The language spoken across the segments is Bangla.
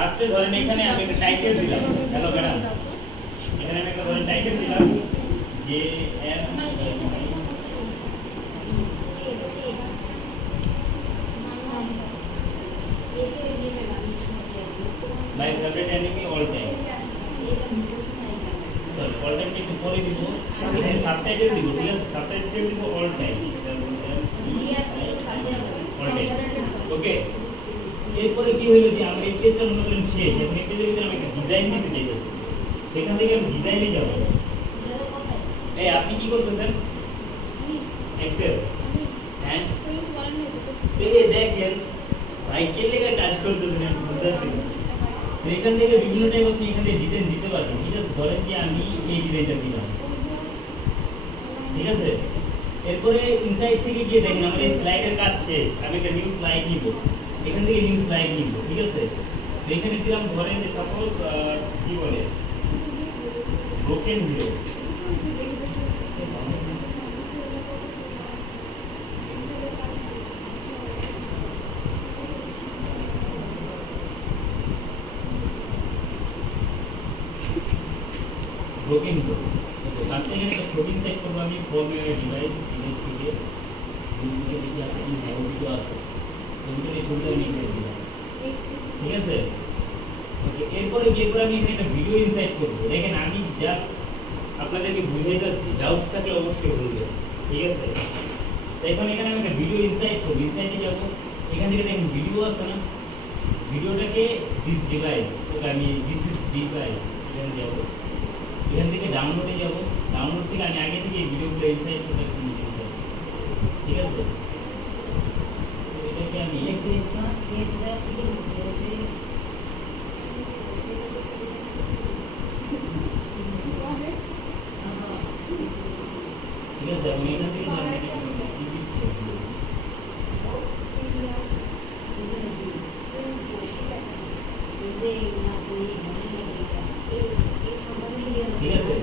ফার্স্টে ধরেন এখানে আমি একটা টাইটেল দিলাম, হ্যালো ম্যাডাম, এখানে আমি একটা ধরেন টাইটেল দিলাম যে এম my favourite anime all time, sorry all time একটু পরে দিব, এখানে সাবটাইটেল দিব, ঠিক আছে, সাবটাইটেল দিব অল টাইম, অল টাইম, ওকে। এরপরে কি হইলো যে আমার এই পেজটা মনে করেন শেষ, এখন এই পেজের ভিতরে আমি একটা ডিজাইন দিতে চাইতেছি, সেখান থেকে আমি ডিজাইনে যাব। এই আপনি কি করতেছেন? এক্সেল, হ্যাঁ এই দেখেন ভাই কে লেগে কাজ করতেছেন আমি বুঝতেছি। তো এখান থেকে বিভিন্ন টাইপ আপনি এখান থেকে ডিজাইন দিতে পারবেন, ঠিক আছে। ধরেন যে আমি এই ডিজাইনটা দিলাম, ঠিক আছে। এরপরে ইনসাইড থেকে গিয়ে দেখেন আমার এই স্লাইডের কাজ শেষ, আমি একটা নিউ স্লাইড নিব, এখান থেকে নিউ স্লাইড নিব, ঠিক আছে। তো এখানে দিলাম ধরেন যে সাপোজ কি বলে ব্রোকেন ভিডিও, ব্রোকেন ভিডিও। তো তার থেকে একটা ছবি ইনসাইড করবো আমি ফ্রম ডিভাইস, ইমেজ থেকে দেখি আপনি হ্যাঁ ভিডিও আছে, ছবিটা এই ছবিটা আমি ইনসাইড দিলাম, ঠিক আছে। ওকে, এরপরে আমি এখানে একটা ভিডিও ইনসাইড করবো। দেখেন আমি জাস্ট আপনাদেরকে বুঝিয়ে যাচ্ছি, ডাউটস থাকলে অবশ্যই বলবেন, ঠিক আছে। তো এখন এখানে আমি একটা ভিডিও ইনসাইড করবো, ইনসাইডে যাবো, এখান থেকে দেখেন ভিডিও আছে না, ভিডিওটাকে দিস ডিভাইস, ওকে আমি দিস ইজ ডিভাইস এখানে যাবো, এখান থেকে ডাউনলোডে যাব, ডাউনলোড থেকে আমি আগে থেকে এই ভিডিওগুলো ইনসাইড করে নিয়েছি, ঠিক আছে। এটাকে আমি ঠিক আছে, আমি এখান থেকে ঠিক আছে।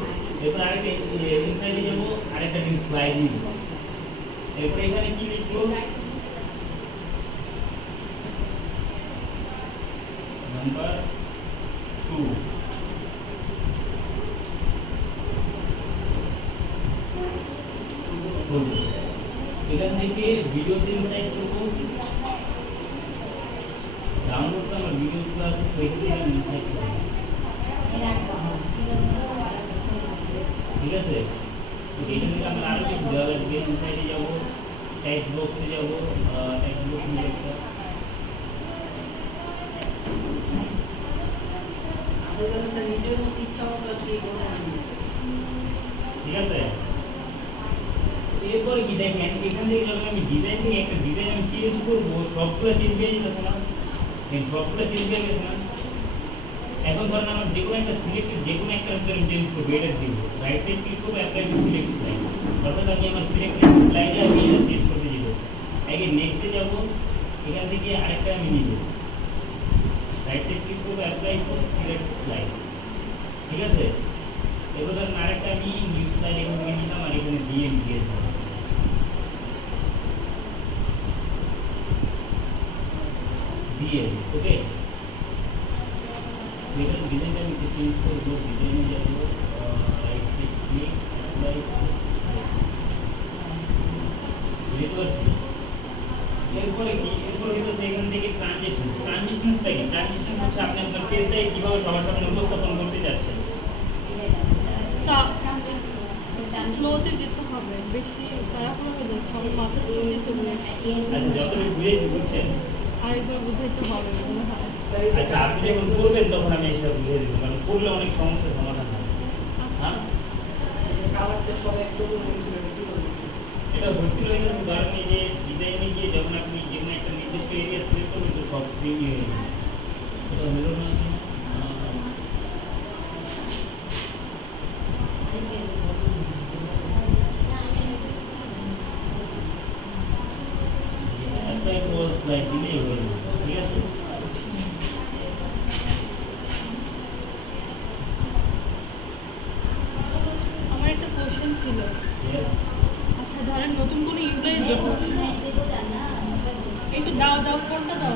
এরপর আরেকটা ইনসাইডে যাব, আরেকটা নিউ স্লাইড নিব, এরপর এখানে কি লিখবো নাম্বার 2, এখান থেকে ভিডিওতে ইনসাইড করবো, ডাউনলোড আমার ভিডিওগুলো আছে সেইখানে আমি ইনসাইড করব, ঠিক আছে। এইখান থেকে আমরা আরো কিছু দেওয়া লাগবে, ইনসাইডে যাব, টেক্সট বক্সে যাব, টেক্সট বক্স নিয়ে একটা নিজের মতো ইচ্ছা মতো ঠিক আছে। এরপরে কি দেখেন এখান থেকে যখন আমি ডিজাইন থেকে একটা ডিজাইন আমি চেঞ্জ করবো, সবগুলো চেঞ্জ হয়ে যেতেছে না, সবগুলো চেঞ্জ হয়ে গেছে না। এখন ধরেন আমার যে কোনো একটা সিলেক্টেড যে কোনো একটা আমি চেঞ্জ করবো, এটা দিব, রাইট সাইড ক্লিক করবো, অ্যাপ্লাই টু সিলেক্ট স্লাইড, অর্থাৎ আমি আমার সিলেক্টেড স্লাইডে আমি এটা চেঞ্জ করতে যাব। আগে নেক্সটে যাব, এখান থেকে আরেকটা আমি নিব, রাইট সাইড ক্লিক করবো, অ্যাপ্লাই টু সিলেক্ট স্লাইড, ঠিক আছে। এবার ধরেন আরেকটা আমি নিউ স্লাইড এখান থেকে নিলাম, আর এখানে দিয়ে দিয়ে দেবো, দিয়ে ওকে। এবার ডিজাইনটা আমি চেঞ্জ করবো, ডিজাইনে যাবো, রাইট সাইড ক্লিক, অ্যাপ্লাই, বুঝতে পারছি। এরপরে কি, এরপরে হচ্ছে এখান থেকে ট্রানজিশনসটা কি, ট্রানজিশনস হচ্ছে আপনি আপনার পেজটাকে কিভাবে সবার সামনে উপস্থাপন করতে যাচ্ছেন। স্লোতে যেতে হবে, বেশি তাড়াহুড়ো হয়ে যাচ্ছে, আমার মাথা যেতে হবে। আচ্ছা যতটুকু বুঝেছি বুঝছেন, আরেকবার বুঝাইতে হবে মনে হয়। আচ্ছা আপনি যখন করবেন তখন আমি এসব বুঝিয়ে দেবো, কারণ করলে অনেক সমস্যার সমাধান হয়। হ্যাঁ এটা হচ্ছিল ধরেন এই যে ডিজাইনে গিয়ে যখন আপনি যে কোনো একটা নির্দিষ্ট এরিয়া সিলেক্ট করবেন তো সব সেম হয়ে যাবে, এটা হলো না। স্লাইড দিলেই হয়ে যাবে, ঠিক আছে। আমার একটা কোশ্চেন ছিল, আচ্ছা ধরেন নতুন কোনো ইমপ্লয়ি যখন একটু দাও ফোনটা দাও,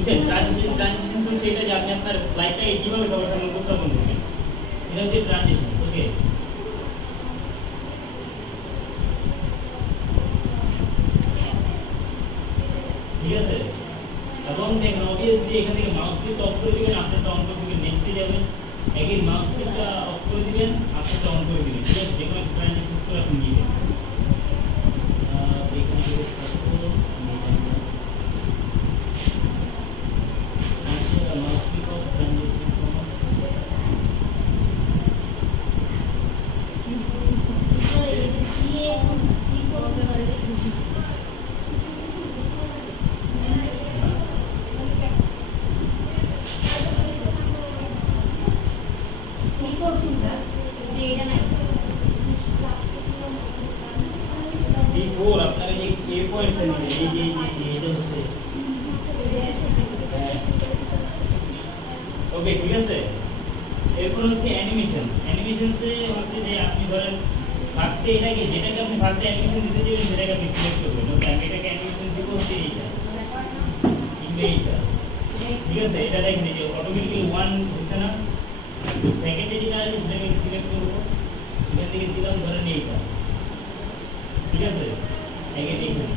বুঝছেন? ট্রানজিশন হচ্ছে এটা যে আপনি আপনার স্লাইডটাকে কিভাবে সবার সামনে উপস্থাপন করবেন, এটা হচ্ছে ট্রানজিশন। ওকে, ঠিক আছে। এবং দেখেন অবভিয়াসলি এখান থেকে মাউস ক্লিকটা অফ করে দিবেন, আপনারটা অন করে দিবেন, নেক্সটে যাবেন, এগেইন মাউস ক্লিকটা অফ করে দিবেন, আপনারটা অন করে দিবেন। ঠিক আছে, যে কোনো একটা ট্রানজিশন করে আপনি নিবেন। এখান থেকে সাপোজ আমি এটা নিলাম, আচ্ছা মাউস ক্লিক অফ ট্রানজিশন সমান C4 আপনার এই পয়েন্টটা নিবেন, এই যে এটা হচ্ছে ওকে, ঠিক আছে। এরপর হচ্ছে অ্যানিমেশন। অ্যানিমেশনসে হচ্ছে যে আপনি ধরেন ফার্স্টে এটাকে যেটাকে আপনি ফার্স্টে অ্যানিমেশন দিতে চাইবেন সেটাকে আপনি সিলেক্ট করবেন। ওকে, আমি এটাকে অ্যানিমেশন দিব হচ্ছে এইটা কিংবা এইটা। ঠিক আছে, এটা দেখেন এই যে অটোমেটিক্যালি 1 হচ্ছে না, সেকেন্ডে যেটা আসবে সেটাকে আমি সিলেক্ট করবো, এখান থেকে দিলাম ধরেন এইটা। ঠিক আছে, এখানে এখানে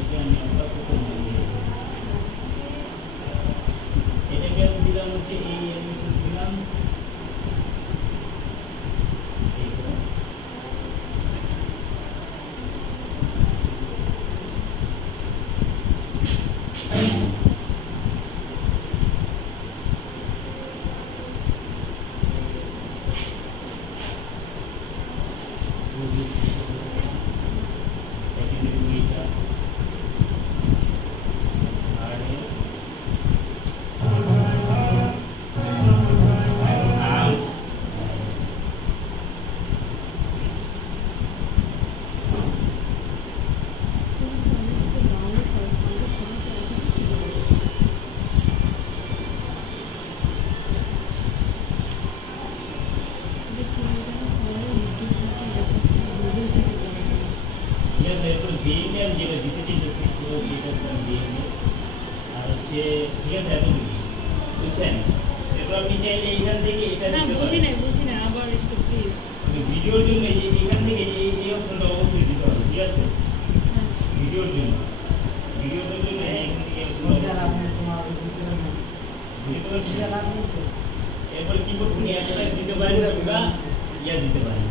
এটা আমি আমরা প্রথম এটাকে আমি দিলাম হচ্ছে এই অ্যানিমেশন দিলাম BMA আমি যেটা দিতে চাইতেছি সেটা এটা হচ্ছে BMA আর হচ্ছে ঠিক আছে এতটুকু বুঝছেন। এরপর আপনি চাইলে এইখান থেকে এটা না দিতে বুঝি পারেন। না আবার একটু প্লিজ। ভিডিওর জন্য এইখান থেকে এই অপশনটা অবশ্যই দিতে হবে, ঠিক আছে। হ্যাঁ ভিডিওর জন্য এখান থেকে এরপর কিবোর্ড থেকে অ্যাপটা দিতে পারেন কিংবা ইয়া দিতে পারেন।